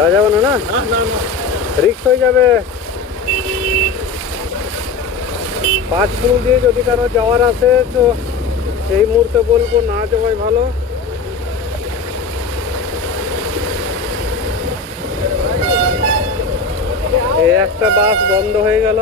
যাওয়া যাবে না, রিস্ক হয়ে যাবে। 5 ফুল দিয়ে যদি কারো যাওয়ার আছে তো এই মুহূর্তে বলবো না যাওয়াই ভালো। এই একটা বাস বন্ধ হয়ে গেল।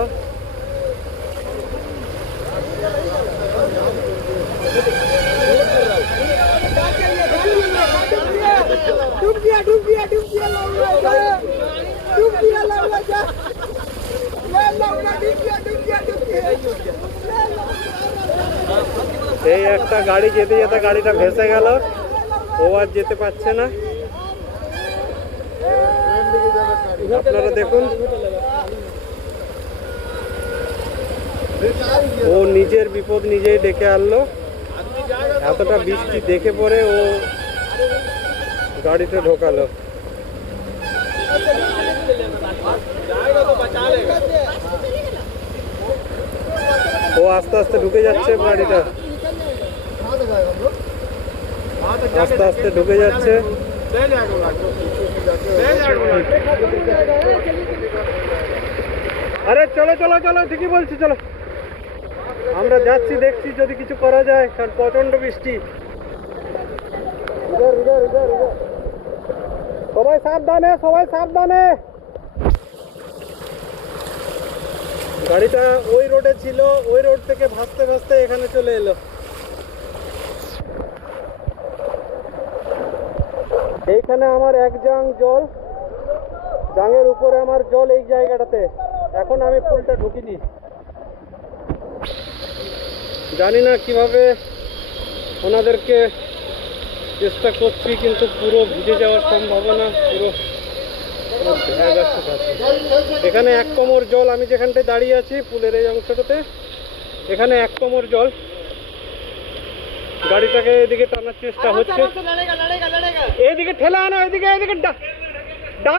এই একটা গাড়ি যেতে যেতে গাড়িটা ভেসে গেল, ও আর যেতে পারছে না। আপনারা দেখুন, ও নিজের বিপদ নিজেই ডেকে আনলো। এতটা বৃষ্টি দেখে পরে ও গাড়িতে ঢোকালো। ও আস্তে আস্তে ঢুকে যাচ্ছে, গাড়িটা আস্তে আস্তে ঢুকে যাচ্ছে। আরে চলো চলো চলো, ঠিকই বলছি, চলো আমরা যাচ্ছি, দেখছি যদি কিছু করা যায়, কারণ প্রচন্ড বৃষ্টি। সবাই সাবধানে, সবাই সাবধানে। গাড়িটা ওই রোডে ছিল, ওই রোড থেকে ভাসতে ভাসতে এখানে চলে এলো। এইখানে আমার এক জাং জল, জাঙের উপরে আমার জল এই জায়গাটাতে। এখন আমি ফুলটা ঢুকিনি, জানি না কিভাবে ওনাদেরকে চেষ্টা করছি, কিন্তু পুরো ভিজে যাওয়ার সম্ভাবনা, পুরো এখানে 1 কোমর জল। আমি যেখানটায় দাঁড়িয়ে আছি পুলের এই অংশটাতে, এখানে 1 কোমর জল। গাড়িটাকে এদিকে টানার চেষ্টা হচ্ছে, এদিকে ঠেলা আনো, এদিকে এদিকে